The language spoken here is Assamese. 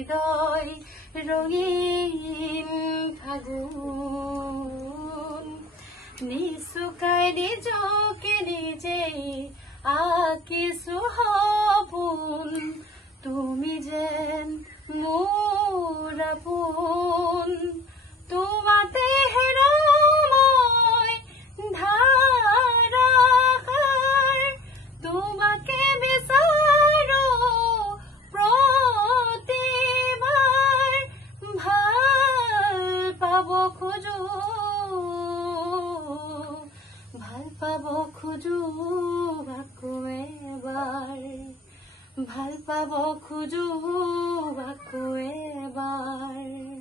হৃদয় ৰঙিন ফাগুন নিচুকাই নিজকে নিজেই আঁকিছো সপোন তুমি যেন মোৰ আপোন তোমাতে হেৰা মই ধাৰাসাৰ তোমাকে বিচাৰো প্ৰতিবাৰ ভাল পাব খোজো আকৌ এবাৰ ভাল পাব খোজো আকৌ এবাৰ